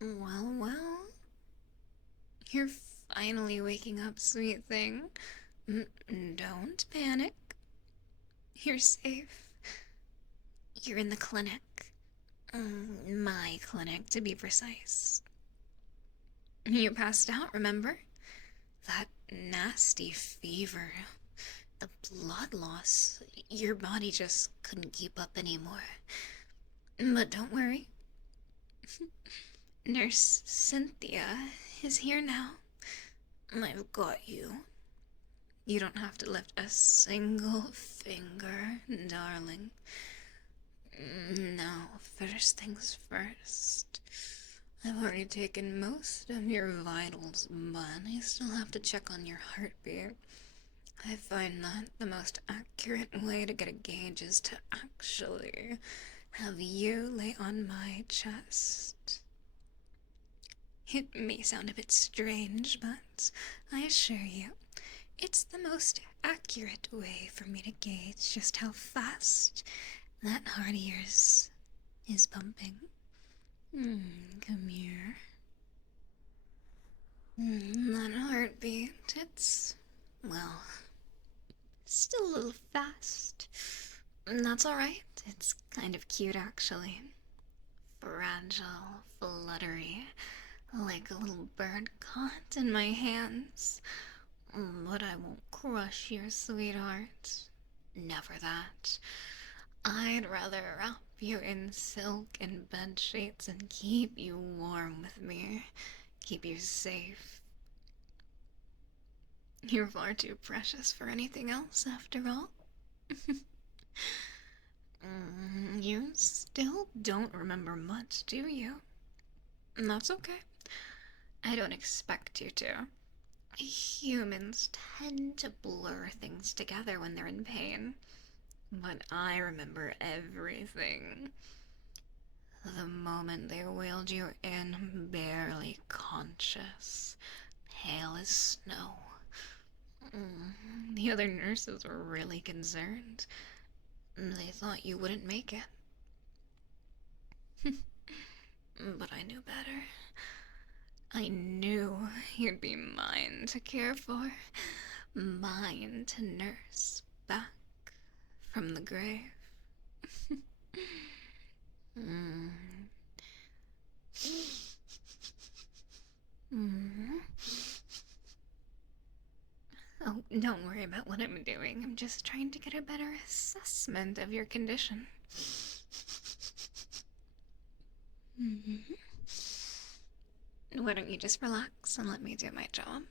Well, well. You're finally waking up, sweet thing. Don't panic. You're safe. You're in the clinic. My clinic, to be precise. You passed out, remember? That nasty fever. The blood loss. Your body just couldn't keep up anymore. But don't worry. Nurse Sinthya is here now. I've got you. You don't have to lift a single finger, darling. Now, first things first. I've already taken most of your vitals, but I still have to check on your heartbeat. I find that the most accurate way to get a gauge is to actually have you lay on my chest. It may sound a bit strange, but I assure you, it's the most accurate way for me to gauge just how fast that heart of yours is pumping. Come here. That heartbeat, well, still a little fast. That's alright. It's kind of cute, actually. Fragile, fluttery, like a little bird caught in my hands. But I won't crush your sweetheart. Never that. I'd rather wrap you in silk and bed sheets and keep you warm with me. Keep you safe. You're far too precious for anything else, after all. You still don't remember much, do you? That's okay. I don't expect you to. Humans tend to blur things together when they're in pain. But I remember everything. The moment they wheeled you in, barely conscious, pale as snow. The other nurses were really concerned. They thought you wouldn't make it. But I knew better. I knew you'd be mine to care for, mine to nurse back from the grave. mm. Mm. Oh, don't worry about what I'm doing. I'm just trying to get a better assessment of your condition. Mm-hmm. Why don't you just relax and let me do my job?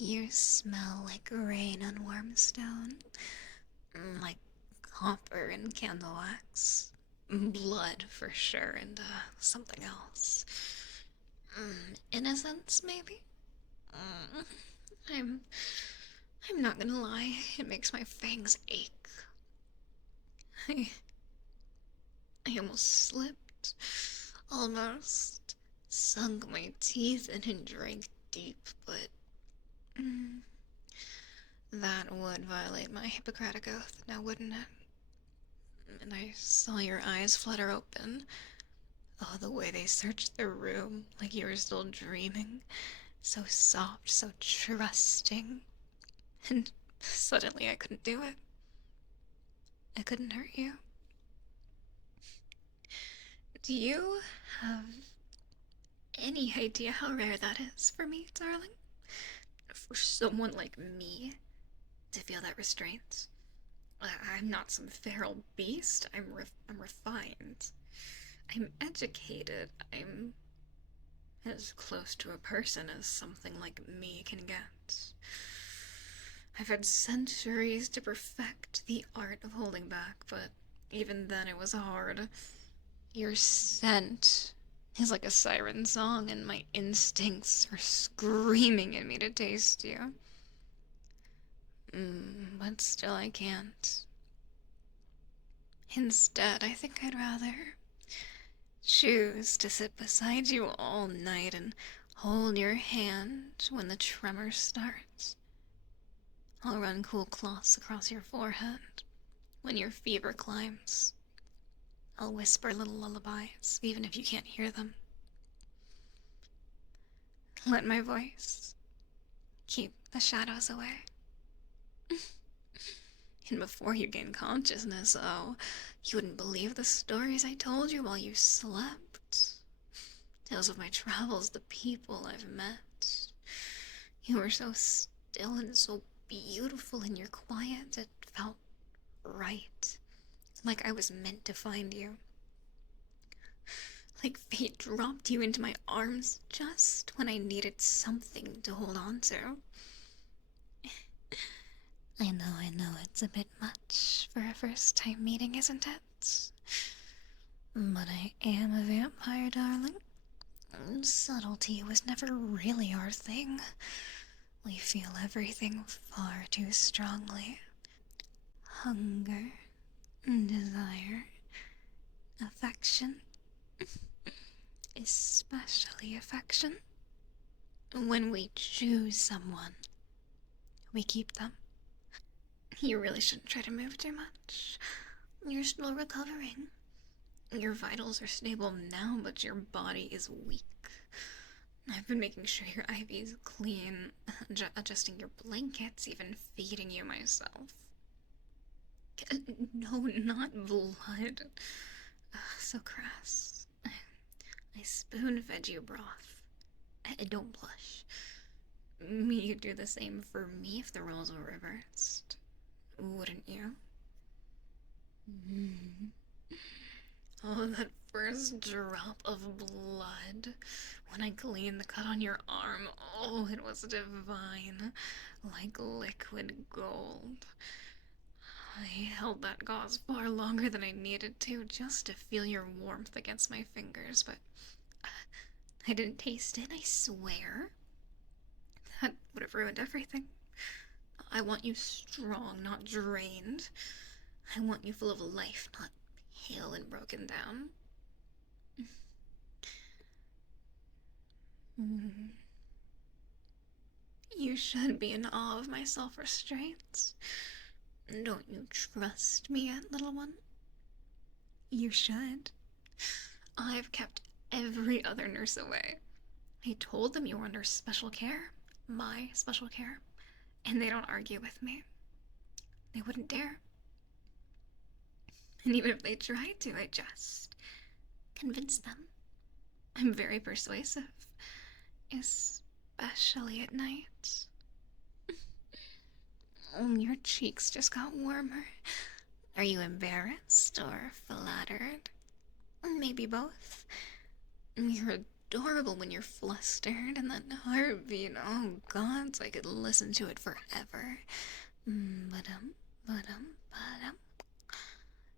You smell like rain on warm stone, like copper and candle wax, blood for sure, and something else. Innocence, maybe? Mm, I'm I'm not gonna lie, it makes my fangs ache. I I almost slipped. Almost sunk my teeth in and drank deep, but mm, that would violate my Hippocratic oath, now wouldn't it? And I saw your eyes flutter open. Oh, the way they searched the room, like you were still dreaming. So soft, so trusting. And suddenly I couldn't do it. I couldn't hurt you. Do you have any idea how rare that is for me, darling? For someone like me to feel that restraint. I'm not some feral beast. I'm refined. I'm educated. I'm as close to a person as something like me can get. I've had centuries to perfect the art of holding back, but even then it was hard. Your scent is like a siren song, and my instincts are screaming at me to taste you. But still, I can't. Instead, I think I'd rather choose to sit beside you all night and hold your hand when the tremor starts. I'll run cool cloths across your forehead when your fever climbs. I'll whisper little lullabies, even if you can't hear them. Let my voice keep the shadows away. And before you gain consciousness, oh, you wouldn't believe the stories I told you while you slept. Tales of my travels, the people I've met. You were so still and so beautiful in your quiet, it felt right. Like I was meant to find you. Like fate dropped you into my arms just when I needed something to hold on to. I know it's a bit much for a first time meeting, isn't it? But I am a vampire, darling. Subtlety was never really our thing. We feel everything far too strongly. Hunger, desire, affection, especially affection. When we choose someone, we keep them. You really shouldn't try to move too much. You're still recovering. Your vitals are stable now, but your body is weak. I've been making sure your IV's clean, adjusting your blankets, even feeding you myself. No, not blood. So crass. I spoon fed you broth. Don't blush. You'd do the same for me if the roles were reversed. Wouldn't you? Oh, that first drop of blood when I cleaned the cut on your arm. Oh, it was divine. Like liquid gold. I held that gauze far longer than I needed to just to feel your warmth against my fingers, but I didn't taste it, I swear. That would have ruined everything. I want you strong, not drained. I want you full of life, not pale and broken down. You should be in awe of my self-restraint. Don't you trust me yet, little one? You should. I've kept every other nurse away. I told them you were under special care, my special care, and they don't argue with me. They wouldn't dare. And even if they tried to, I just convinced them. I'm very persuasive, especially at night. Your cheeks just got warmer. Are you embarrassed or flattered? Maybe both. You're adorable when you're flustered, and that heartbeat, oh gods, I could listen to it forever. Ba-dum, ba-dum, ba-dum.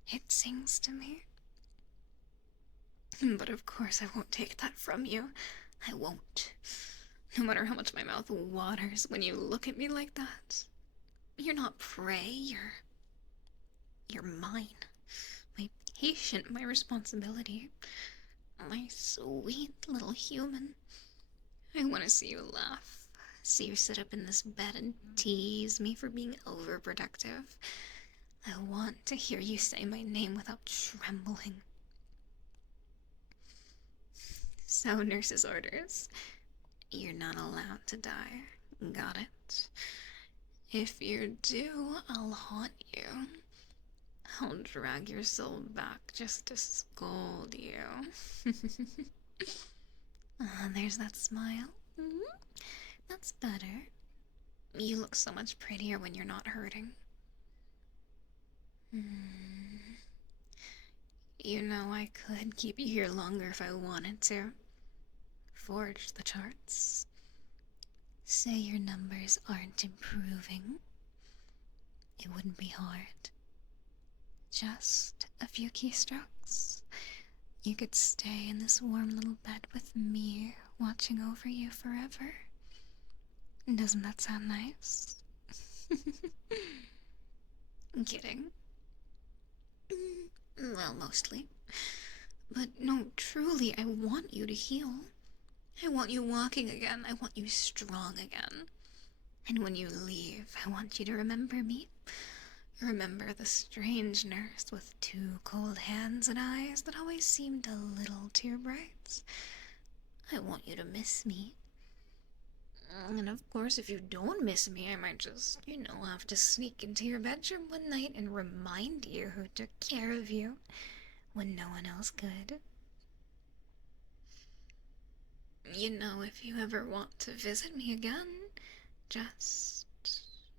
It sings to me. But of course I won't take that from you. I won't. No matter how much my mouth waters when you look at me like that. You're not prey, you're mine. My patient, my responsibility. My sweet little human. I want to see you laugh. See you sit up in this bed and tease me for being overprotective. I want to hear you say my name without trembling. So, nurse's orders. You're not allowed to die. Got it? If you do, I'll haunt you. I'll drag your soul back just to scold you. Ah, there's that smile. That's better. You look so much prettier when you're not hurting. Hmm. You know, I could keep you here longer if I wanted to. Forge the charts. Say your numbers aren't improving. It wouldn't be hard. Just a few keystrokes. You could stay in this warm little bed with me, watching over you forever. Doesn't that sound nice? I'm kidding. Well, mostly. But no, truly, I want you to heal. I want you walking again. I want you strong again. And when you leave, I want you to remember me. Remember the strange nurse with two cold hands and eyes that always seemed a little too bright. I want you to miss me. And of course, if you don't miss me, I might just, have to sneak into your bedroom one night and remind you who took care of you when no one else could. If you ever want to visit me again, just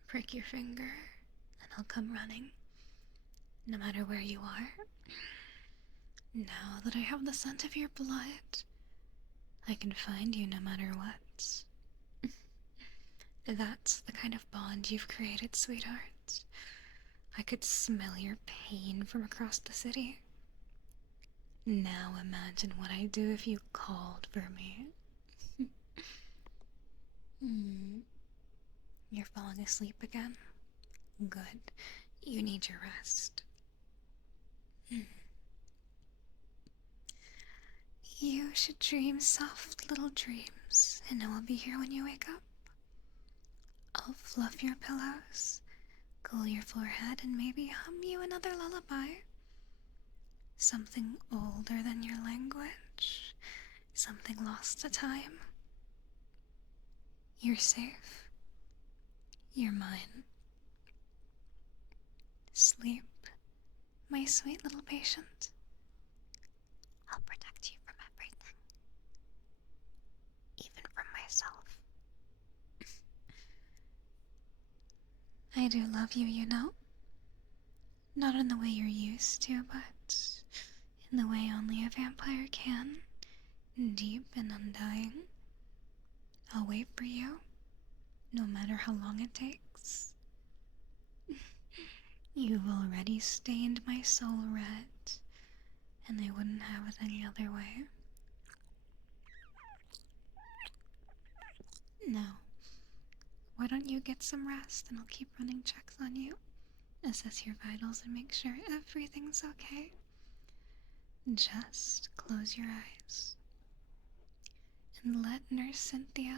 prick your finger and I'll come running, no matter where you are. Now that I have the scent of your blood, I can find you no matter what. That's the kind of bond you've created, sweetheart. I could smell your pain from across the city. Now imagine what I'd do if you called for me. You're falling asleep again? Good. You need your rest. You should dream soft little dreams, and I will be here when you wake up. I'll fluff your pillows, cool your forehead, and maybe hum you another lullaby. Something older than your language, something lost to time. You're safe. You're mine. Sleep, my sweet little patient. I'll protect you from everything, even from myself. I do love you, Not in the way you're used to, but in the way only a vampire can. Deep and undying. I'll wait for you, no matter how long it takes. You've already stained my soul red, and I wouldn't have it any other way. Now, why don't you get some rest and I'll keep running checks on you, assess your vitals, and make sure everything's okay. Just close your eyes and let Nurse Sinthya